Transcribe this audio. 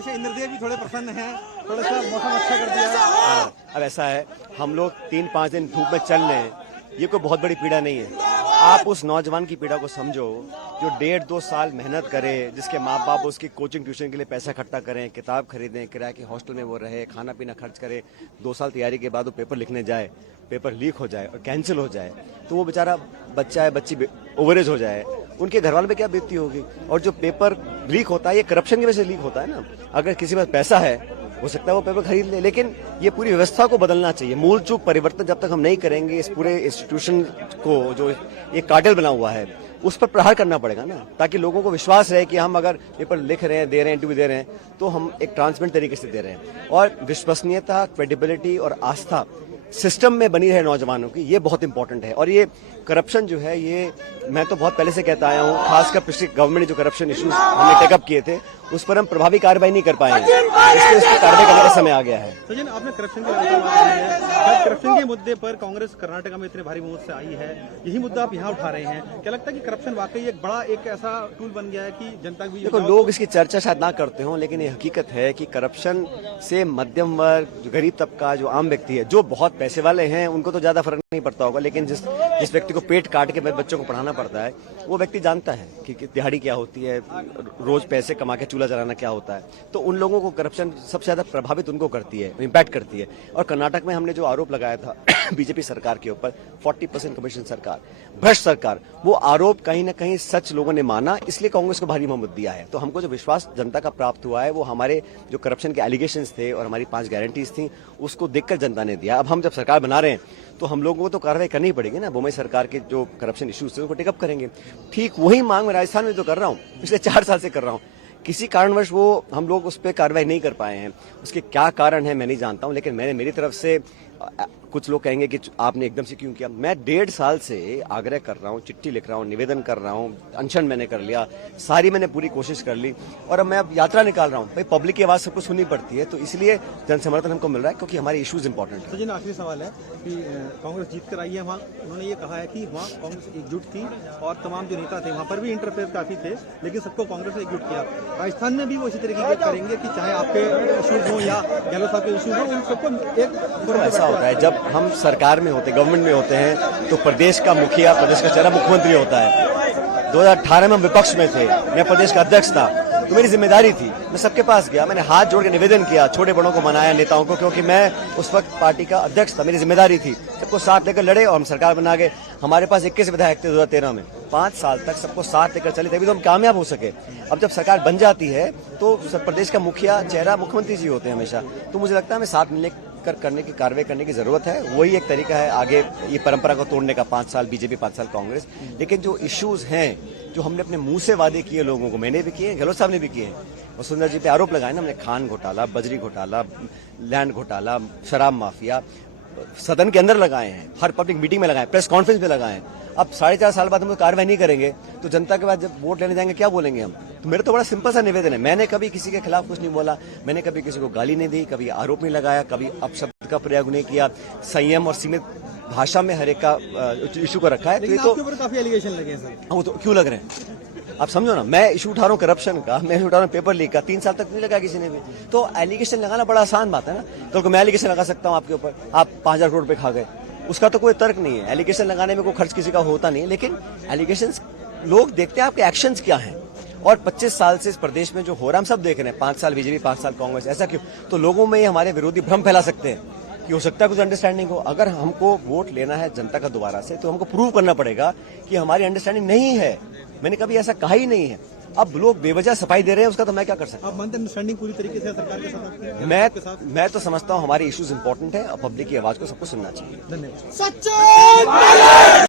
महाशय इंद्रदेव भी थोड़े प्रसन्न हैं, थोड़ा सा मौसम अच्छा कर दिया है। अब ऐसा है, हम लोग 3-5 दिन धूप में चल रहे हैं, ये कोई बहुत बड़ी पीड़ा नहीं है। आप उस नौजवान की पीड़ा को समझो जो 1.5-2 साल मेहनत करे, जिसके माँ बाप उसकी कोचिंग ट्यूशन के लिए पैसा इकट्ठा करें, किताब खरीदें, किराए के हॉस्टल में वो रहे, खाना पीना खर्च करे, 2 साल तैयारी के बाद वो पेपर लिखने जाए, पेपर लीक हो जाए और कैंसिल हो जाए, तो वो बेचारा बच्चा है, बच्ची ओवरेज हो जाए, उनके घर वालों पे क्या बीतती होगी। और जो पेपर लीक होता है ये करप्शन की वजह से लीक होता है ना। अगर किसी पास पैसा है हो सकता है वो पेपर खरीद ले, लेकिन ये पूरी व्यवस्था को बदलना चाहिए। मूल चूक परिवर्तन जब तक हम नहीं करेंगे, इस पूरे इंस्टीट्यूशन को जो ये कार्टेल बना हुआ है उस पर प्रहार करना पड़ेगा ना, ताकि लोगों को विश्वास रहे कि हम अगर पेपर लिख रहे हैं, दे रहे हैं, इंटरव्यू दे रहे हैं तो हम एक ट्रांसपेरेंट तरीके से दे रहे हैं। और विश्वसनीयता, क्रेडिबिलिटी और आस्था सिस्टम में बनी रहे नौजवानों की, ये बहुत इंपॉर्टेंट है। और ये करप्शन जो है, ये मैं तो बहुत पहले से कहता आया हूँ, खासकर पिछली गवर्नमेंट ने जो करप्शन इश्यूज हमने टेकअप किए थे उस पर हम प्रभावी कार्रवाई नहीं कर पाए, इसलिए इस पर कार्रवाई करने का समय आ गया है। सचिन, आपने करप्शन की बात की है, करप्शन के मुद्दे पर कांग्रेस कर्नाटक में इतने भारी बहुमत से आई है, यही मुद्दा आप यहाँ उठा रहे हैं। क्या लगता है कि करप्शन वाकई एक बड़ा एक ऐसा टूल बन गया है कि जनता भी? देखो, लोग इसकी चर्चा शायद ना करते हों, लेकिन ये हकीकत है कि करप्शन से मध्यम वर्ग, जो गरीब तबका, जो आम व्यक्ति है, जो बहुत पैसे वाले हैं उनको तो ज्यादा फर्क नहीं पड़ता होगा, लेकिन जिस व्यक्ति को पेट काट के बच्चों को पढ़ाना पड़ता है वो व्यक्ति जानता है कि दिहाड़ी क्या होती है, रोज पैसे कमा के चूल्हा जलाना क्या होता है। तो उन लोगों को करप्शन सबसे ज्यादा प्रभावित उनको करती है, इम्पैक्ट करती है। और कर्नाटक में हमने जो आरोप लगाया था बीजेपी सरकार के ऊपर, 40% कमीशन सरकार, भ्रष्ट सरकार, वो आरोप कहीं ना कहीं सच लोगों ने माना, इसलिए कांग्रेस को भारी बहुमत दिया है। तो हमको जो विश्वास जनता का प्राप्त हुआ है वो हमारे जो करप्शन के एलिगेशंस थे और हमारी 5 गारंटीज थी उसको देखकर जनता ने दिया। अब हम जब सरकार बना रहे हैं तो हम लोगों को तो कार्रवाई करनी पड़ेगी ना, बोमई सरकार के जो करप्शन इश्यूज थे उनको टेकअप करेंगे। ठीक वही मांग मैं राजस्थान में तो कर रहा हूँ, पिछले 4 साल से कर रहा हूँ। किसी कारणवश वो हम लोग उस पर कार्रवाई नहीं कर पाए हैं, उसके क्या कारण है मैं नहीं जानता हूं, लेकिन मैंने मेरी तरफ से, कुछ लोग कहेंगे कि आपने एकदम से क्यों किया, मैं 1.5 साल से आग्रह कर रहा हूं, चिट्ठी लिख रहा हूं, निवेदन कर रहा हूं, अनशन मैंने कर लिया, सारी मैंने पूरी कोशिश कर ली और अब मैं यात्रा निकाल रहा हूं। भाई, पब्लिक की आवाज सबको सुननी पड़ती है, तो इसलिए जन समर्थन हमको मिल रहा है क्योंकि हमारे इश्यूज इंपॉर्टेंट है। सचिन, आखिरी सवाल है कि कांग्रेस जीत कर आई है, वहाँ उन्होंने ये कहा है कि वहाँ कांग्रेस एकजुट थी और तमाम जो नेता थे वहाँ पर भी इंटरफेयर काफी थे, लेकिन सबको कांग्रेस ने एकजुट किया। राजस्थान में भी वो इसी तरीके से करेंगे कि चाहे आपके इश्यूज हों या गहलोत साहब के इश्यूज हों, उन सबको एक ऐसा होता है जब हम सरकार में होते, गवर्नमेंट में होते हैं, तो प्रदेश का मुखिया, प्रदेश का चेहरा मुख्यमंत्री होता है। 2018 में हम विपक्ष में थे, मैं प्रदेश का अध्यक्ष था, तो मेरी जिम्मेदारी थी, मैं सबके पास गया, मैंने हाथ जोड़ के निवेदन किया, छोटे बड़ों को मनाया, नेताओं को, क्योंकि मैं उस वक्त पार्टी का अध्यक्ष था, मेरी जिम्मेदारी थी। सबको साथ लेकर लड़े और हम सरकार बना गए। हमारे पास 21 विधायक थे 2013 में, 5 साल तक सबको साथ लेकर चले, तभी तो हम कामयाब हो सके। अब जब सरकार बन जाती है तो प्रदेश का मुखिया चेहरा मुख्यमंत्री जी होते हैं हमेशा, तो मुझे लगता है हमें साथ मिलने करने की कार्रवाई करने की जरूरत है। वही एक तरीका है आगे ये परंपरा को तोड़ने का, 5 साल बीजेपी, 5 साल कांग्रेस। लेकिन जो इश्यूज हैं, जो हमने अपने मुंह से वादे किए लोगों को, मैंने भी किए, गहलोत साहब ने भी किए हैं, और सुंदर जी पे आरोप लगाए ना हमने, खान घोटाला, बजरी घोटाला, लैंड घोटाला, शराब माफिया, सदन के अंदर लगाए हैं, हर पब्लिक मीटिंग में लगाए, प्रेस कॉन्फ्रेंस में लगाए हैं। अब 4.5 साल बाद हम कार्रवाई नहीं करेंगे तो जनता के बाद जब वोट लेने जाएंगे क्या बोलेंगे हम? तो मेरा तो बड़ा सिंपल सा निवेदन है, मैंने कभी किसी के खिलाफ कुछ नहीं बोला, मैंने कभी किसी को गाली नहीं दी, कभी आरोप नहीं लगाया, कभी अपशब्द का प्रयोग नहीं किया, संयम और सीमित भाषा में हर एक का इशू को रखा है। तो आपके ऊपर काफी एलिगेशन लगे हैं सर। वो तो क्यों लग रहे हैं? आप समझो ना, मैं इशू उठा रहा हूँ करप्शन का, मैं इशू उठा रहा हूँ पेपर लीक का, 3 साल तक नहीं लगा किसी ने भी। तो एलिगेशन लगाना बड़ा आसान बात है ना। कल को मैं एलिगेशन लगा सकता हूँ आपके ऊपर, आप 5,000 करोड़ रुपए खा गए, उसका तो कोई तर्क नहीं है। एलिगेशन लगाने में कोई खर्च किसी का होता नहीं है, लेकिन एलिगेशन लोग देखते हैं आपके एक्शंस क्या हैं। और 25 साल से इस प्रदेश में जो हो रहा है हम सब देख रहे हैं, 5 साल बीजेपी, 5 साल कांग्रेस, ऐसा क्यों? तो लोगों में हमारे विरोधी भ्रम फैला सकते हैं कि हो सकता है कुछ अंडरस्टैंडिंग हो। अगर हमको वोट लेना है जनता का दोबारा से, तो हमको प्रूव करना पड़ेगा कि हमारी अंडरस्टैंडिंग नहीं है। मैंने कभी ऐसा कहा ही नहीं है। अब लोग बेवजह सफाई दे रहे हैं, उसका तो मैं क्या कर सकता हूं? आप मानते हैं अंडरस्टैंडिंग पूरी तरीके से सरकार के साथ? मैं तो समझता हूं हमारे इश्यूज इंपॉर्टेंट है और पब्लिक की आवाज को सबको सुनना चाहिए। धन्यवाद।